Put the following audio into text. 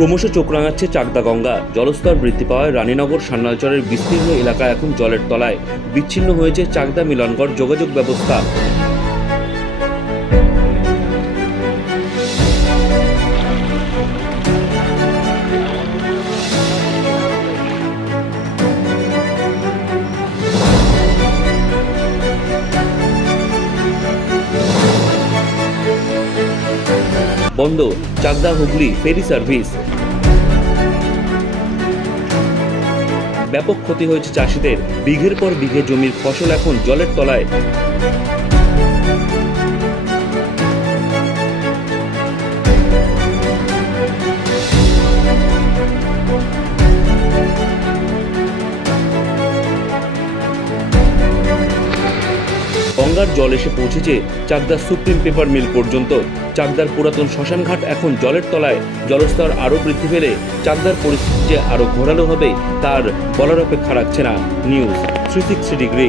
ক্রমশ চোখ রাঙাচ্ছে চাকদা গঙ্গা। জলস্তর বৃদ্ধি পাওয়ায় রানীনগর সান্যালচরের বিস্তীর্ণ এলাকা এখন জলের তলায়। বিচ্ছিন্ন হয়েছে চাকদা মিলনগড় যোগাযোগ ব্যবস্থা। বন্ধ চাকদা হুগলি ফেরি সার্ভিস। ব্যাপক ক্ষতি হয়েছে চাষিদের। বিঘের পর বিঘে জমির ফসল এখন জলের তলায়। গঙ্গার জল এসে পৌঁছেছে চাকদার সুপ্রিম পেপার মিল পর্যন্ত। চাকদার পুরাতন শ্মশানঘাট এখন জলের তলায়। জলস্তর আরও বৃদ্ধি পেলে চাকদার পরিস্থিতি যে আরও ঘোরালো হবে তার বলার অপেক্ষা রাখছে না। News 360 degree.